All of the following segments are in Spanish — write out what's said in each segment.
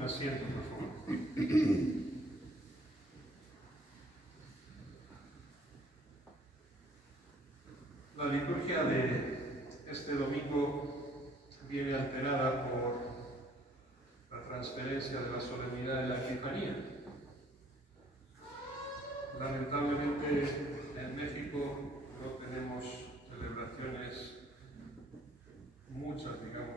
un asiento, por favor. La liturgia de este domingo viene alterada por la transferencia de la solemnidad de la Epifanía. Lamentablemente en México no tenemos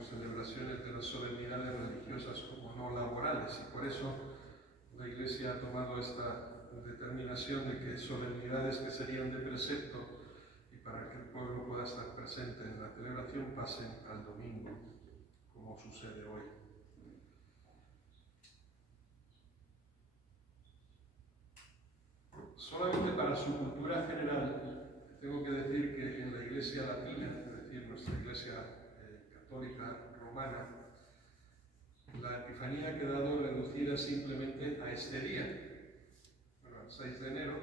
celebraciones de las solemnidades religiosas como no laborales, y por eso la Iglesia ha tomado esta determinación de que solemnidades que serían de precepto y para que el pueblo pueda estar presente en la celebración pasen al domingo, como sucede hoy. Solamente para su cultura general, tengo que decir que en la Iglesia latina, es decir, nuestra Iglesia católica romana, la Epifanía ha quedado reducida simplemente a este día, el 6 de enero,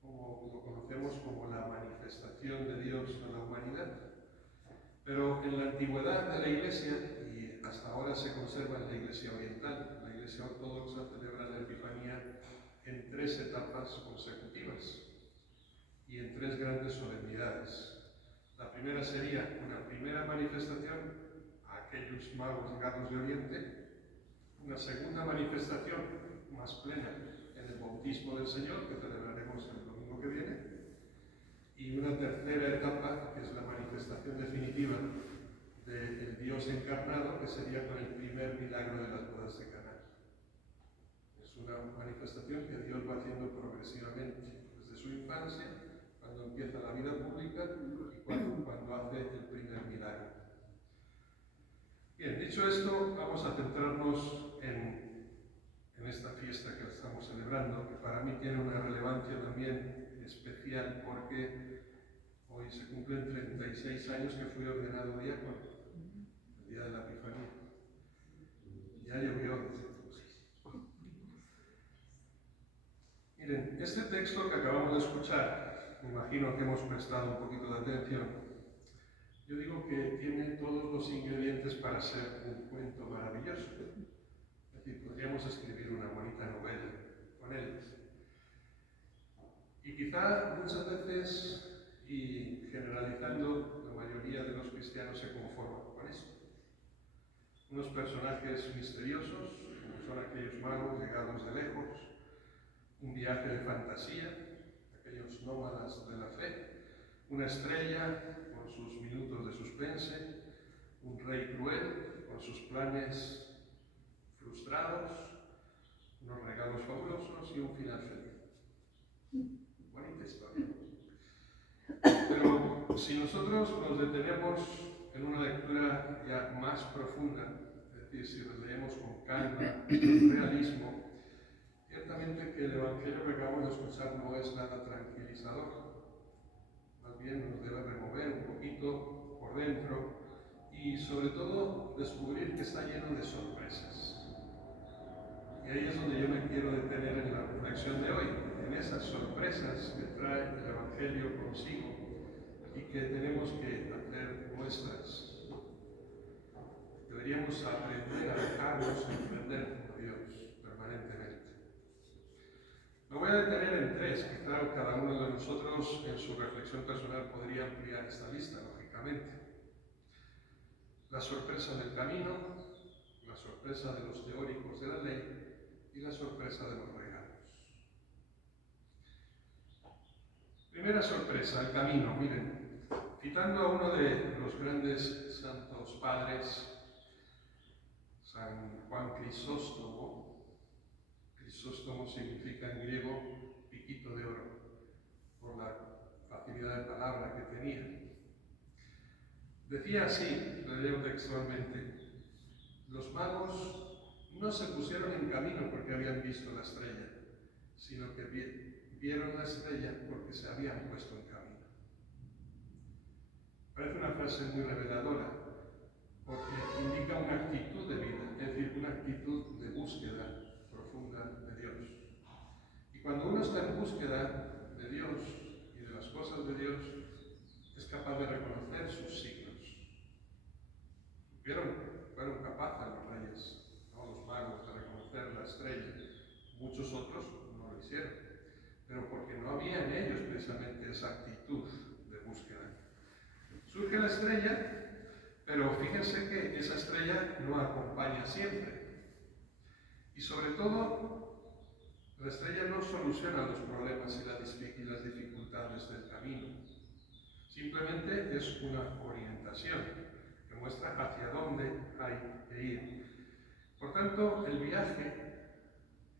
como lo conocemos como la manifestación de Dios a la humanidad. Pero en la antigüedad de la Iglesia, y hasta ahora se conserva en la Iglesia oriental, la Iglesia ortodoxa celebra la Epifanía en 3 etapas consecutivas y en 3 grandes solemnidades. La primera sería una primera manifestación a aquellos magos llegados de Oriente, una segunda manifestación más plena en el bautismo del Señor, que celebraremos el domingo que viene, y una tercera etapa, que es la manifestación definitiva del Dios encarnado, que sería con el primer milagro de las bodas de Caná. Es una manifestación que Dios va haciendo progresivamente, desde su infancia, cuando empieza la vida pública y cuando hace el primer milagro. Bien, dicho esto, vamos a centrarnos en esta fiesta que estamos celebrando, que para mí tiene una relevancia también especial porque hoy se cumplen 36 años que fui ordenado diácono, el día de la Epifanía. Ya llovió desde entonces. Miren, este texto que acabamos de escuchar, me imagino que hemos prestado un poquito de atención. Yo digo que tiene todos los ingredientes para ser un cuento maravilloso. Es decir, podríamos escribir una bonita novela con él. Y quizá muchas veces, y generalizando, la mayoría de los cristianos se conforman con esto. Unos personajes misteriosos, como son aquellos magos llegados de lejos, un viaje de fantasía, aquellos nómadas de la fe, una estrella con sus minutos de suspense, un rey cruel con sus planes frustrados, unos regalos fabulosos y un final feliz. Bonita historia. Pero si nosotros nos detenemos en una lectura ya más profunda, es decir, si lo leemos con calma, con realismo, ciertamente que el Evangelio que acabamos de escuchar no es nada tranquilizador. Más bien nos debe remover un poquito por dentro y sobre todo descubrir que está lleno de sorpresas. Y ahí es donde yo me quiero detener en la reflexión de hoy, en esas sorpresas que trae el Evangelio consigo y que tenemos que hacer nuestras. Deberíamos aprender a dejarnos sorprender por Dios permanentemente. Me voy a detener en 3, quizá cada uno de nosotros en su reflexión personal podría ampliar esta lista, lógicamente. La sorpresa del camino, la sorpresa de los teóricos de la ley y la sorpresa de los regalos. Primera sorpresa, el camino. Miren, citando a uno de los grandes santos padres, San Juan Crisóstomo. Crisóstomo significa en griego piquito de oro, por la facilidad de palabra que tenía. Decía así, lo leo textualmente: los magos no se pusieron en camino porque habían visto la estrella, sino que vieron la estrella porque se habían puesto en camino. Parece una frase muy reveladora, porque indica una actitud de vida, es decir, una actitud de búsqueda profunda de Dios. Y cuando uno está en búsqueda de Dios y de las cosas de Dios, es capaz de reconocer sus signos. Fueron capaces los reyes, ¿no? Los magos, hicieron, pero porque no había en ellos precisamente esa actitud de búsqueda. Surge la estrella, pero fíjense que esa estrella no acompaña siempre. Y sobre todo, la estrella no soluciona los problemas y las dificultades del camino. Simplemente es una orientación que muestra hacia dónde hay que ir. Por tanto, el viaje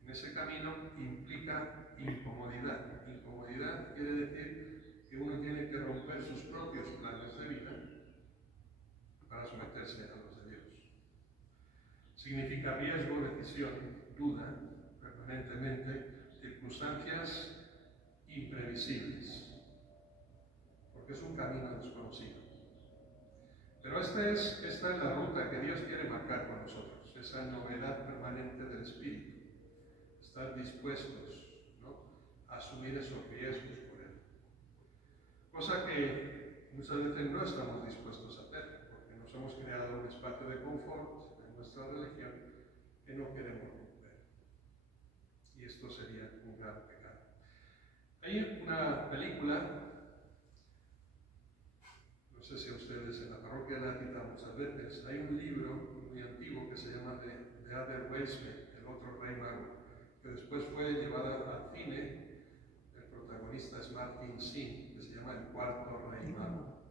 en ese camino implica incomodidad. Incomodidad quiere decir que uno tiene que romper sus propios planes de vida para someterse a los de Dios. Significa riesgo, decisión, duda, permanentemente, circunstancias imprevisibles, porque es un camino desconocido. Pero esta es la ruta que Dios quiere marcar con nosotros, esa novedad permanente del espíritu, estar dispuestos, ¿no?, a asumir esos riesgos por Él. Cosa que muchas veces no estamos dispuestos a hacer, porque nos hemos creado un espacio de confort en nuestra religión que no queremos romper. Y esto sería un gran pecado. Hay una película, no sé si a ustedes en la parroquia la citan muchas veces, hay un libro muy antiguo que se llama The Other Weisman, el otro rey mago, que después fue llevada al cine. El protagonista es Martin Sheen, que se llama El cuarto rey mago.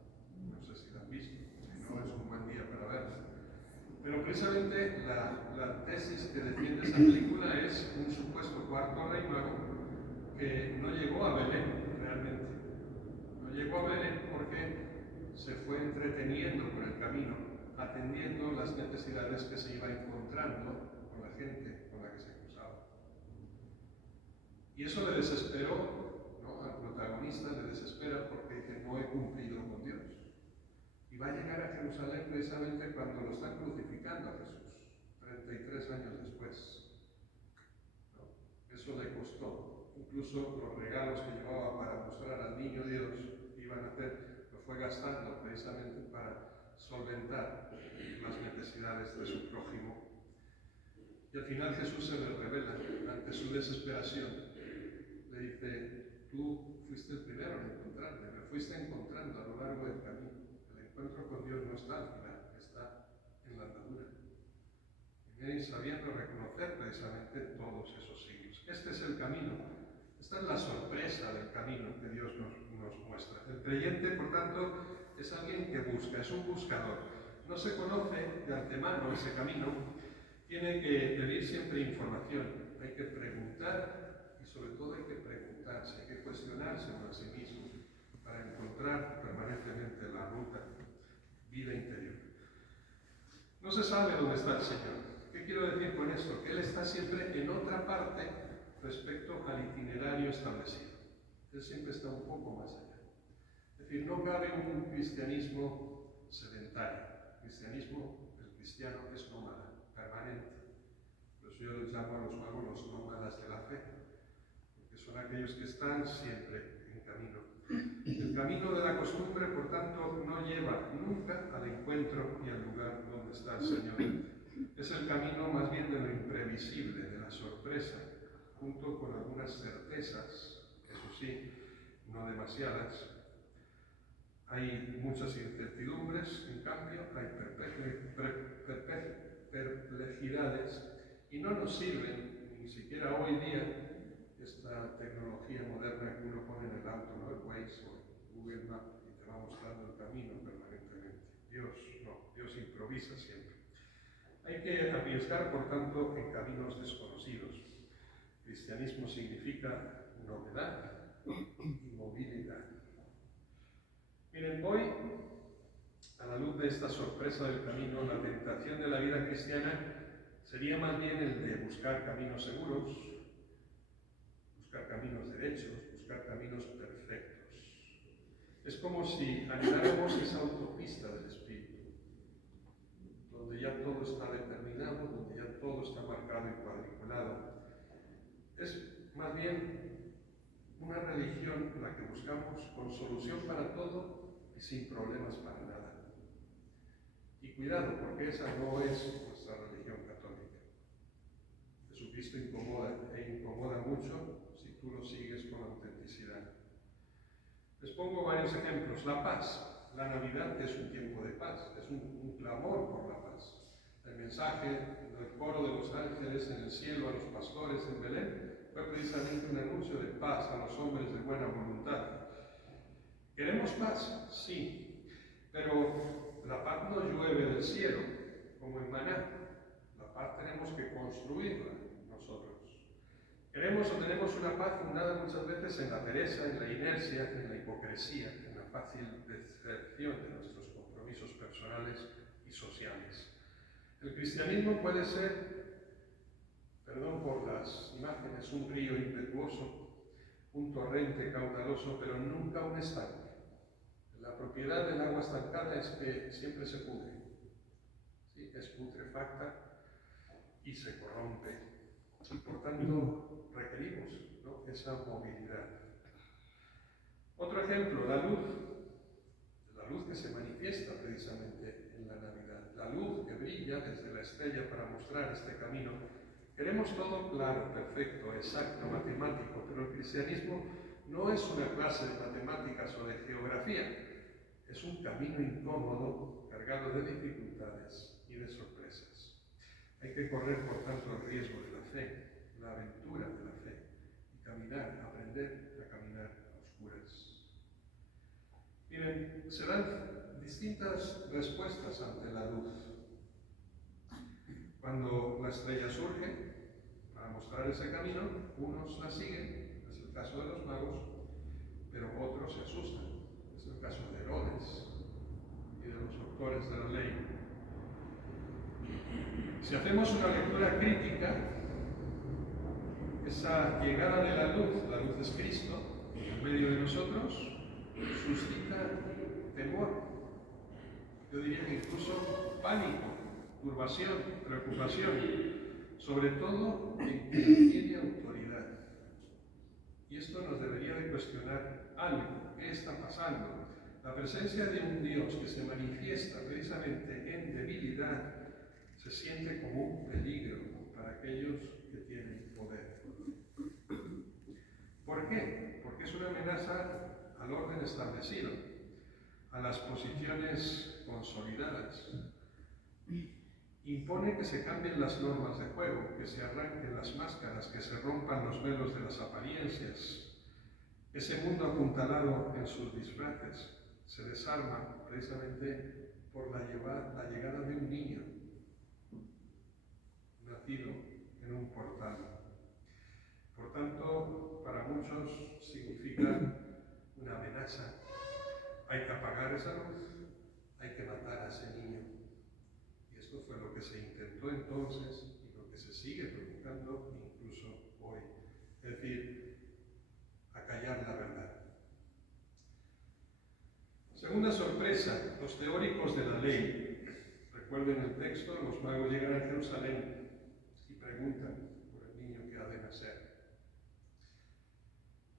No sé si la han visto, si no es un buen día para verla. Pero precisamente la tesis que defiende esa película es un supuesto cuarto rey mago que no llegó a Belén realmente. No llegó a Belén porque se fue entreteniendo por el camino, atendiendo las necesidades que se iba encontrando con la gente con la que se cruzaba. Y eso le desesperó, ¿no?, al protagonista, le desespera porque dice: no he cumplido con Dios. Y va a llegar a Jerusalén precisamente cuando lo están crucificando a Jesús, 33 años después. ¿No? Eso le costó. Incluso los regalos que llevaba para mostrar al niño Dios que iban a hacer, lo fue gastando precisamente para solventar las necesidades de su prójimo. Y al final Jesús se le revela ante su desesperación. Le dice: tú fuiste el primero en encontrarme, me fuiste encontrando a lo largo del camino. El encuentro con Dios no está al final, está en la andadura. En él, sabiendo reconocer precisamente todos esos signos. Este es el camino. Esta es la sorpresa del camino que Dios nos muestra. El creyente, por tanto, es alguien que busca, es un buscador. No se conoce de antemano ese camino, tiene que pedir siempre información, hay que preguntar y sobre todo hay que preguntarse, hay que cuestionarse a sí mismo para encontrar permanentemente la ruta, vida interior. No se sabe dónde está el Señor. ¿Qué quiero decir con esto? Que Él está siempre en otra parte respecto al itinerario establecido. Él siempre está un poco más allá. Es decir, no cabe un cristianismo sedentario. El cristiano es nómada, permanente. Por eso yo les llamo a los magos los nómadas de la fe, porque son aquellos que están siempre en camino. El camino de la costumbre, por tanto, no lleva nunca al encuentro y al lugar donde está el Señor. Es el camino más bien de lo imprevisible, de la sorpresa, junto con algunas certezas, eso sí, no demasiadas. Hay muchas incertidumbres, en cambio, hay perplejidades, y no nos sirven, ni siquiera hoy día, esta tecnología moderna que uno pone en el auto, ¿no?, el Waze o Google Maps, y te va mostrando el camino permanentemente. Dios no, Dios improvisa siempre. Hay que arriesgar, por tanto, en caminos desconocidos. Cristianismo significa novedad y movilidad. Miren, hoy, a la luz de esta sorpresa del camino, la tentación de la vida cristiana sería más bien el de buscar caminos seguros, buscar caminos derechos, buscar caminos perfectos. Es como si andáramos esa autopista del espíritu, donde ya todo está determinado, donde ya todo está marcado y cuadriculado. Es más bien una religión en la que buscamos con solución para todo y sin problemas para nada. Y cuidado, porque esa no es nuestra religión católica. Jesucristo incomoda mucho si Les pongo varios ejemplos. La paz. La Navidad es un tiempo de paz, es un clamor por la paz. El mensaje del coro de los ángeles en el cielo a los pastores en Belén fue precisamente un anuncio de paz a los hombres de buena voluntad. ¿Queremos paz? Sí, pero la paz no llueve del cielo, como en maná. La paz tenemos que construirla nosotros. Queremos o tenemos una paz fundada muchas veces en la pereza, en la inercia, en la hipocresía, en la fácil deserción de nuestros compromisos personales y sociales. El cristianismo puede ser, perdón por las imágenes, un río impetuoso, un torrente caudaloso, pero nunca un estanque. La propiedad del agua estancada es que siempre se pudre, ¿sí? Es putrefacta y se corrompe. Y por tanto requerimos, ¿no?, esa movilidad. Otro ejemplo, la luz que se manifiesta precisamente en la Navidad, la luz que brilla desde la estrella para mostrar este camino. Queremos todo claro, perfecto, exacto, matemático, pero el cristianismo no es una clase de matemáticas o de geografía, es un camino incómodo, cargado de dificultades y de sorpresas. Hay que correr, por tanto, el riesgo de la fe, la aventura de la fe, y caminar, aprender a caminar a oscuras. Miren, se dan distintas respuestas ante la luz. Cuando la estrella surge, para mostrar ese camino, unos la siguen, es el caso de los magos, pero otros se asustan, es el caso de Herodes y de los doctores de la ley. Si hacemos una lectura crítica, esa llegada de la luz es Cristo, en medio de nosotros, suscita temor, yo diría que incluso pánico, turbación, preocupación, sobre todo en quien tiene autoridad. Y esto nos debería de cuestionar algo. ¿Qué está pasando? La presencia de un Dios que se manifiesta precisamente en debilidad se siente como un peligro para aquellos que tienen poder. ¿Por qué? Porque es una amenaza al orden establecido, a las posiciones consolidadas. Impone que se cambien las normas de juego, que se arranquen las máscaras, que se rompan los velos de las apariencias. Ese mundo apuntalado en sus disfraces se desarma precisamente por la llegada de un niño nacido en un portal. Por tanto, para muchos significa una amenaza. Hay que apagar esa luz, hay que matar a ese niño. Y esto fue lo que se intentó entonces y lo que se sigue provocando incluso hoy. Es decir, acallar la verdad. Segunda sorpresa, los teóricos de la ley. Recuerden el texto, los magos llegan a Jerusalén y preguntan por el niño que ha de nacer.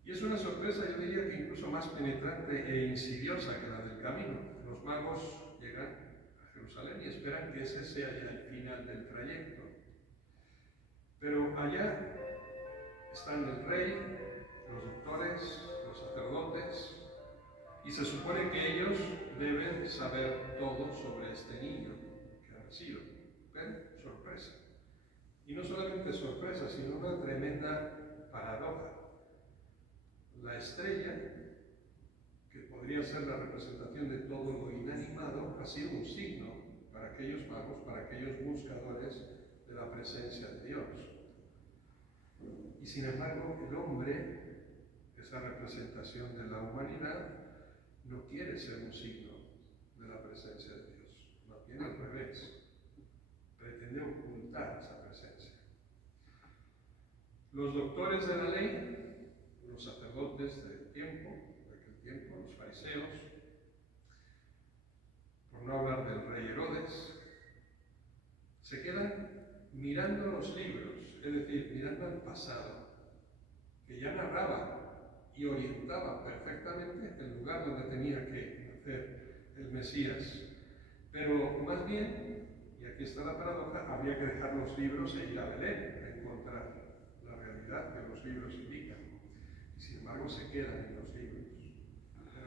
Y es una sorpresa, yo diría que incluso más penetrante e insidiosa que la del camino. Los magos llegan a Jerusalén y esperan que ese sea ya el final del trayecto. Pero allá están el rey, los doctores, los sacerdotes, y se supone que ellos deben saber todo sobre este niño que ha nacido. ¿Ven? Sorpresa. Y no solamente sorpresa, sino una tremenda paradoja. La estrella, que podría ser la representación de todo lo inanimado, ha sido un signo para aquellos magos, para aquellos buscadores de la presencia de Dios. Y sin embargo, el hombre, esa representación de la humanidad, no quiere ser un signo de la presencia de Dios. Más bien al revés. Pretende ocultar esa presencia. Los doctores de la ley, los sacerdotes de aquel tiempo, los fariseos, por no hablar del rey Herodes, se quedan mirando los libros, es decir, mirando al pasado, que ya narraba y orientaba perfectamente el lugar donde tenía que nacer el Mesías. Pero más bien, y aquí está la paradoja, habría que dejar los libros e ir a Belén a encontrar la realidad que los libros indican. Y sin embargo se quedan en los libros.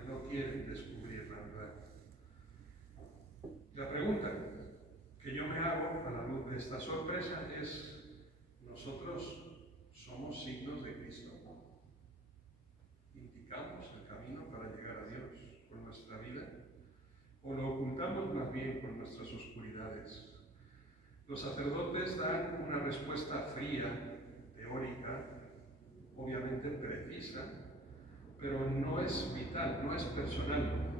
que no quieren descubrir la verdad. La pregunta que yo me hago a la luz de esta sorpresa es: ¿nosotros somos signos de Cristo? ¿Indicamos el camino para llegar a Dios con nuestra vida? ¿O lo ocultamos más bien con nuestras oscuridades? Los sacerdotes dan una respuesta fría, teórica, obviamente precisa, pero no es vital, no es personal.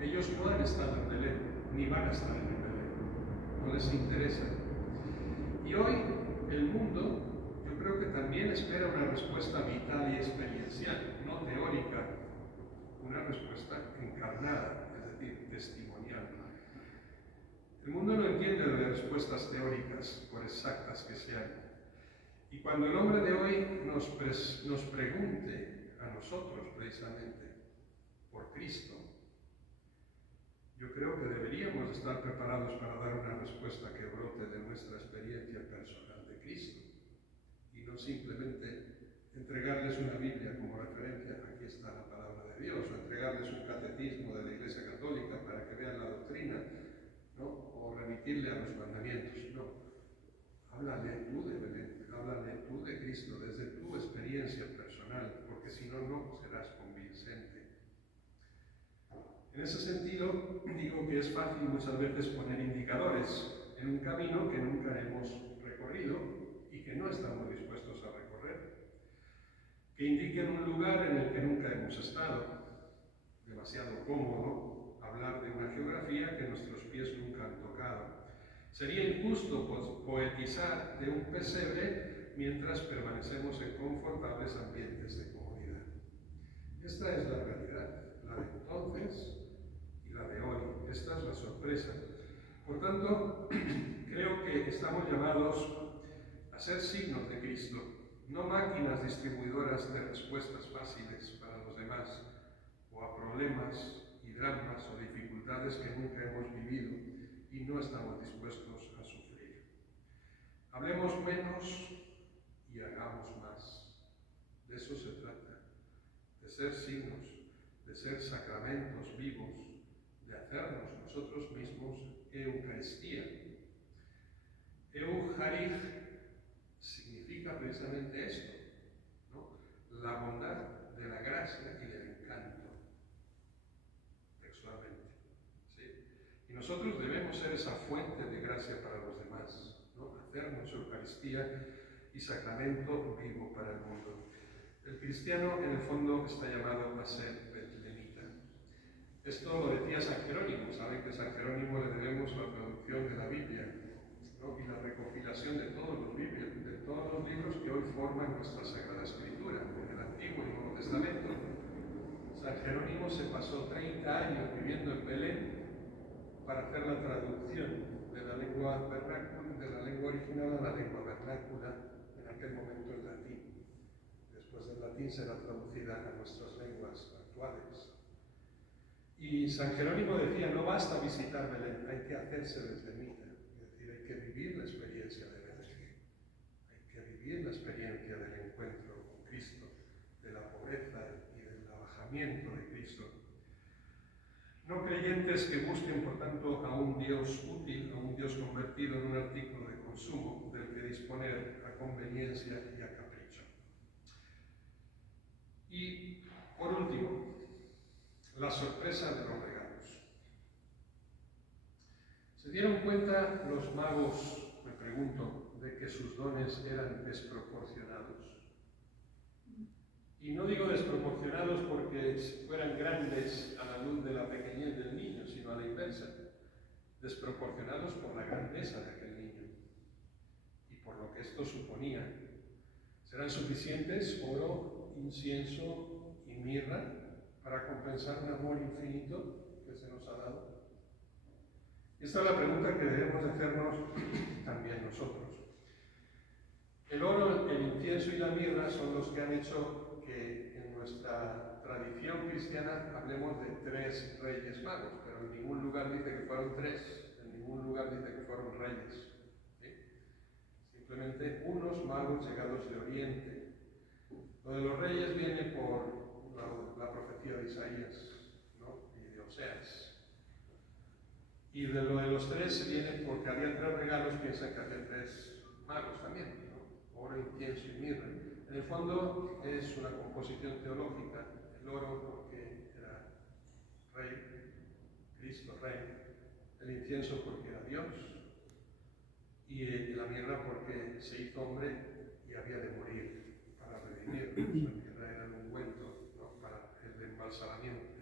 Ellos no han estado en Belén, ni van a estar en Belén, no les interesa. Y hoy el mundo, yo creo que también espera una respuesta vital y experiencial, no teórica, una respuesta encarnada, es decir, testimonial. El mundo no entiende de respuestas teóricas, por exactas que sean. Y cuando el hombre de hoy nos pregunte a nosotros, precisamente, por Cristo, yo creo que deberíamos estar preparados para dar una respuesta que brote de nuestra experiencia personal de Cristo. Y no simplemente entregarles una Biblia como referencia, aquí está la palabra de Dios, o entregarles un catecismo de la Iglesia Católica para que vean la doctrina, ¿no? O remitirle a los mandamientos. No. Háblale tú de Belén, háblale tú de Cristo desde tu experiencia personal, porque si no, no serás convincente. En ese sentido, digo que es fácil muchas veces poner indicadores en un camino que nunca hemos recorrido y que no estamos dispuestos a recorrer, que indiquen un lugar en el que nunca hemos estado. Demasiado cómodo hablar de una geografía que nuestros pies nunca han tocado. Sería injusto poetizar de un pesebre mientras permanecemos en confortables ambientes de comodidad. Esta es la realidad, la de entonces y la de hoy. Esta es la sorpresa. Por tanto, creo que estamos llamados a ser signos de Cristo, no máquinas distribuidoras de respuestas fáciles para los demás, o a problemas y dramas o dificultades que nunca hemos vivido y no estamos dispuestos a sufrir. Hablemos menos y hagamos más. De eso se trata, de ser signos, de ser sacramentos vivos, de hacernos nosotros mismos Eucaristía. Eucharij significa precisamente esto, ¿no? La bondad de la gracia y del encanto, textualmente. ¿Sí? Y nosotros debemos ser esa fuente de gracia para los demás, ¿no? Hacernos Eucaristía y sacramento vivo para el mundo. El cristiano, en el fondo, está llamado a ser betlemita. Esto lo decía San Jerónimo. Saben que a San Jerónimo le debemos la traducción de la Biblia, ¿no? Y la recopilación de todos los libros que hoy forman nuestra Sagrada Escritura, en el Antiguo y Nuevo Testamento. San Jerónimo se pasó 30 años viviendo en Belén para hacer la traducción de la lengua vernácula, de la lengua original a la lengua vernácula, en aquel momento el latín. Después del latín será traducida a nuestras lenguas actuales. Y San Jerónimo decía: no basta visitar Belén, hay que hacerse betlemita, es decir, hay que vivir la experiencia de Belén, hay que vivir la experiencia del encuentro con Cristo, de la pobreza y del abajamiento de Cristo. No creyentes que busquen, por tanto, a un Dios útil, a un Dios convertido en un artículo de consumo del que disponer a conveniencia y a capricho. Y, por último, la sorpresa de los regalos. ¿Se dieron cuenta los magos, me pregunto, de que sus dones eran desproporcionados? Y no digo desproporcionados porque fueran grandes a la luz de la pequeñez del niño, sino a la inversa. Desproporcionados por la grandeza de aquel niño y por lo que esto suponía. ¿Serán suficientes oro, incienso y mirra para compensar un amor infinito que se nos ha dado? Esta es la pregunta que debemos hacernos también nosotros. El oro, el incienso y la mirra son los que han hecho que en nuestra tradición cristiana hablemos de 3 reyes magos, pero en ningún lugar dice que fueron 3, en ningún lugar dice que fueron reyes. ¿Sí? Simplemente unos magos llegados de Oriente. Lo de los reyes viene por la profecía de Isaías. seas. Y de lo de los tres viene porque había tres regalos, piensa que había tres magos también, ¿no? Oro, incienso y mirra. En el fondo es una composición teológica, el oro porque era rey, Cristo rey, el incienso porque era Dios, y la mirra porque se hizo hombre y había de morir para redimirnos. La mirra era el ungüento, ¿no? Para el embalsamamiento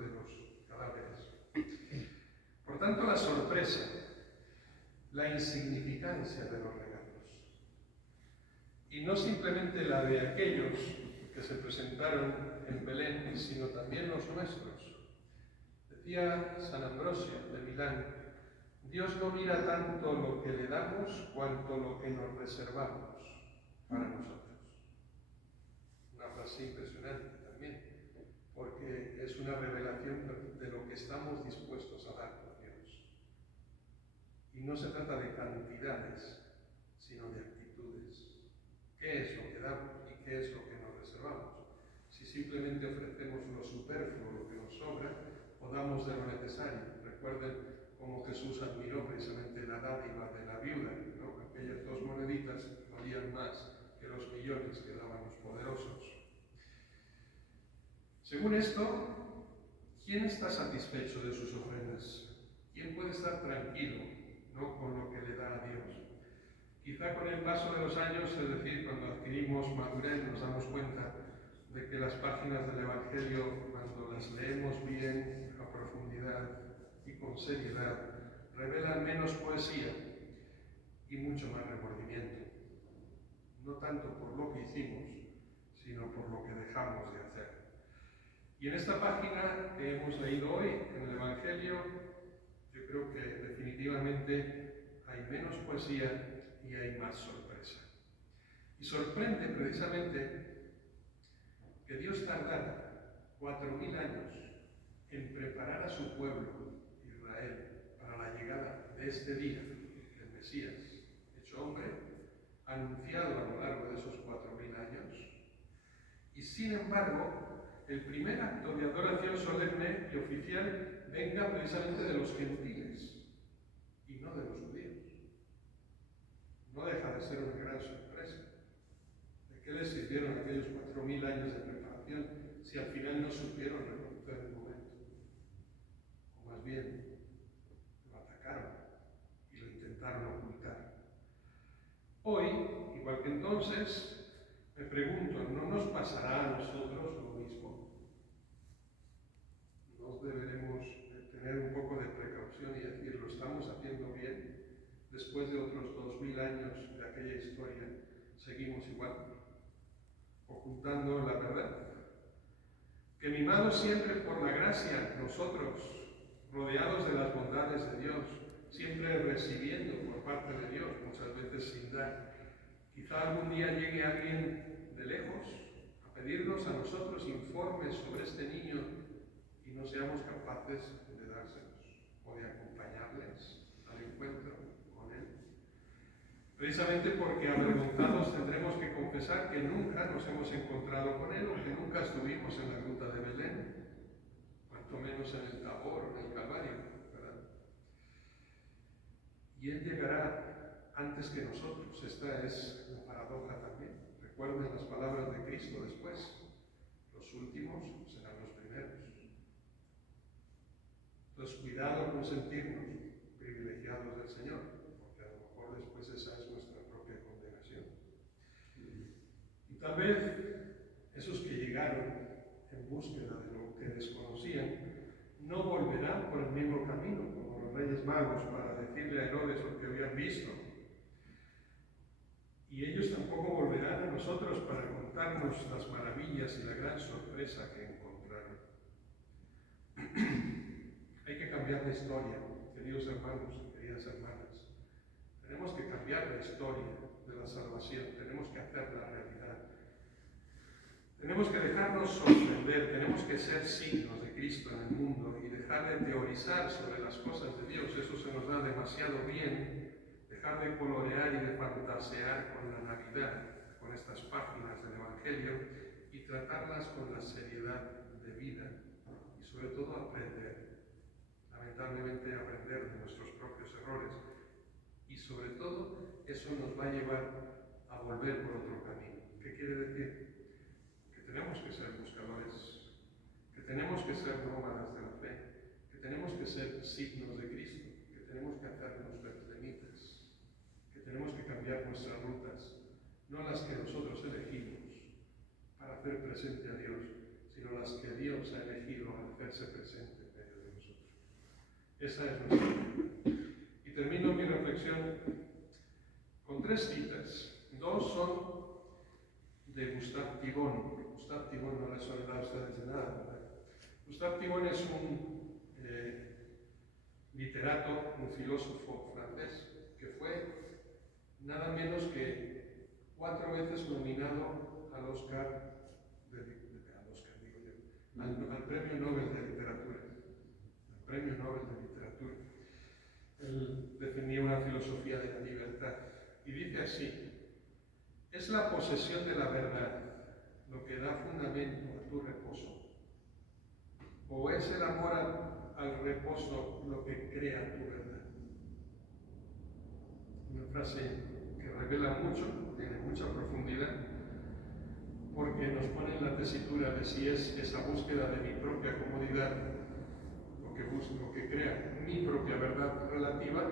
de los cadáveres. Por tanto, la sorpresa, la insignificancia de los regalos, y no simplemente la de aquellos que se presentaron en Belén, sino también los nuestros. Decía San Ambrosio de Milán: Dios no mira tanto lo que le damos cuanto lo que nos reservamos para nosotros. Una frase impresionante también, porque es una revelación de lo que estamos dispuestos a dar por Dios. Y no se trata de cantidades, sino de actitudes. ¿Qué es lo que damos y qué es lo que nos reservamos? Si simplemente ofrecemos lo superfluo, lo que nos sobra, o damos de lo necesario. Recuerden cómo Jesús admiró precisamente la dádiva de la viuda, ¿no? Aquellas 2 moneditas valían más que los millones que daban los poderosos. Según esto, ¿quién está satisfecho de sus ofrendas? ¿Quién puede estar tranquilo, ¿no?, con lo que le da a Dios? Quizá con el paso de los años, es decir, cuando adquirimos madurez, nos damos cuenta de que las páginas del Evangelio, cuando las leemos bien, a profundidad y con seriedad, revelan menos poesía y mucho más remordimiento. No tanto por lo que hicimos, sino por lo que dejamos de hacer. Y en esta página que hemos leído hoy, en el Evangelio, yo creo que definitivamente hay menos poesía y hay más sorpresa. Y sorprende precisamente que Dios tardara 4000 años en preparar a su pueblo, Israel, para la llegada de este día, el Mesías, hecho hombre, anunciado a lo largo de esos 4000 años. Y sin embargo, el primer acto de adoración solemne y oficial venga precisamente de los gentiles y no de los judíos. No deja de ser una gran sorpresa. ¿De qué les sirvieron aquellos 4000 años de preparación si al final no supieron reconocer el momento? O más bien, lo atacaron y lo intentaron ocultar. Hoy, igual que entonces, me pregunto, ¿no nos pasará a nosotros lo mismo? Nos deberemos tener un poco de precaución y decir, ¿lo estamos haciendo bien? Después de otros 2000 años de aquella historia, ¿seguimos igual? Ocultando la verdad. Que mimados siempre por la gracia, nosotros, rodeados de las bondades de Dios, siempre recibiendo por parte de Dios, muchas veces sin dar. Quizá algún día llegue alguien de lejos a pedirnos a nosotros informes sobre este niño y no seamos capaces de dárselos o de acompañarles al encuentro con él. Precisamente porque avergonzados tendremos que confesar que nunca nos hemos encontrado con él o que nunca estuvimos en la gruta de Belén, cuanto menos en el Tabor o en el Calvario, ¿verdad? Y él llegará antes que nosotros. Esta es la paradoja también. Recuerden las palabras de Cristo después: los últimos serán los primeros. Entonces, cuidado con sentirnos privilegiados del Señor, porque a lo mejor después esa es nuestra propia condenación. Y tal vez esos que llegaron en búsqueda de lo que desconocían no volverán por el mismo camino como los Reyes Magos para decirle a Herodes lo que habían visto. Y ellos tampoco volverán a nosotros para contarnos las maravillas y la gran sorpresa que encontraron. Hay que cambiar la historia, queridos hermanos y queridas hermanas. Tenemos que cambiar la historia de la salvación, tenemos que hacerla realidad. Tenemos que dejarnos sorprender, tenemos que ser signos de Cristo en el mundo y dejar de teorizar sobre las cosas de Dios. Eso se nos da demasiado bien. Dejar de colorear y de fantasear con la Navidad, con estas páginas del Evangelio, y tratarlas con la seriedad de vida y sobre todo aprender. Lamentablemente aprender de nuestros propios errores. Y sobre todo eso nos va a llevar a volver por otro camino. ¿Qué quiere decir? Que tenemos que ser buscadores, que tenemos que ser nómadas de la fe, que tenemos que ser signos de Cristo, que tenemos que hacernos betlemitas, que tenemos que cambiar nuestras rutas, no las que nosotros elegimos para hacer presente a Dios, sino las que Dios ha elegido al hacerse presente en medio de nosotros. Esa es nuestra vida. Y termino mi reflexión con 3 citas. 2 son de Gustave Thibon. Gustave Thibon no les suena a ustedes de nada, ¿verdad? Gustave Thibon es un literato, un filósofo francés, que fue nada menos que 4 veces nominado al Oscar, al Premio Nobel de Literatura. Al Premio Nobel de Literatura. Él defendía una filosofía de la libertad y dice así: es la posesión de la verdad lo que da fundamento a tu reposo, o es el amor al reposo lo que crea tu verdad. Una frase que revela mucho, tiene mucha profundidad, porque nos pone en la tesitura de si es esa búsqueda de mi propia comodidad lo que busco, lo que crea mi propia verdad relativa,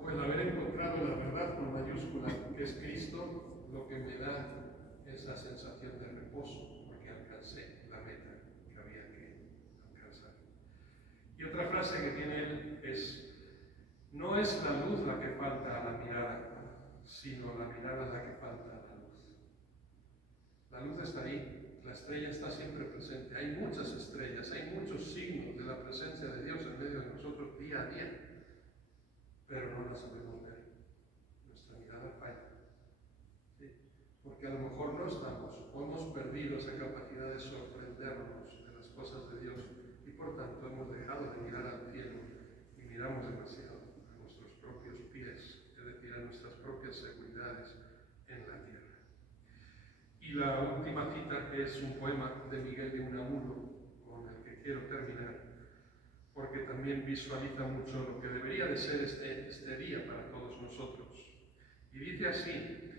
o el haber encontrado la verdad con mayúscula, que es Cristo, lo que me da esa sensación de reposo, porque alcancé la meta que había que alcanzar. Y otra frase que tiene él es: no es la luz la que falta a la mirada, sino la mirada la que falta a la luz. La luz está ahí, la estrella está siempre presente. Hay muchas estrellas, hay muchos signos de la presencia de Dios en medio de nosotros día a día, pero no la sabemos ver. Nuestra mirada falla. ¿Sí? Porque a lo mejor no estamos, o hemos perdido esa capacidad de sorprendernos de las cosas de Dios, y por tanto hemos dejado de mirar al cielo y miramos demasiado a nuestros propios pies, es decir, a nuestras propias seguridades en la tierra. Y la última cita es un poema de Miguel de Unamuno, con el que quiero terminar, porque también visualiza mucho lo que debería de ser este día para todos nosotros. Y dice así: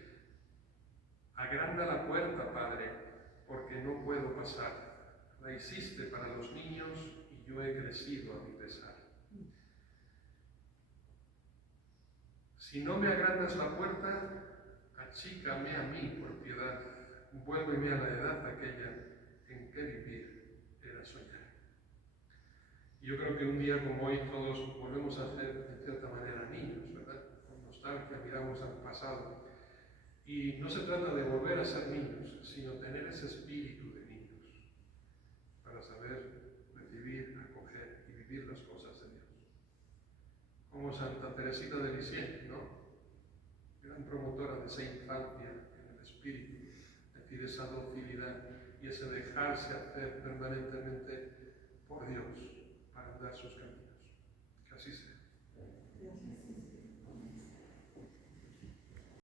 agranda la puerta, Padre, porque no puedo pasar. La hiciste para los niños y yo he crecido a mi pesar. Si no me agrandas la puerta, achícame a mí por piedad. Vuélveme a la edad aquella en que vivir era soñar. Y yo creo que un día como hoy todos volvemos a ser, en cierta manera, niños, ¿verdad? Con nostalgia miramos al pasado. Y no se trata de volver a ser niños, sino tener ese espíritu de niños para saber recibir, acoger y vivir las cosas de Dios. Como Santa Teresita de Lisieux, ¿no? Gran promotora de esa infancia en el espíritu, es decir, esa docilidad y ese dejarse hacer permanentemente por Dios para andar sus caminos. Que así sea.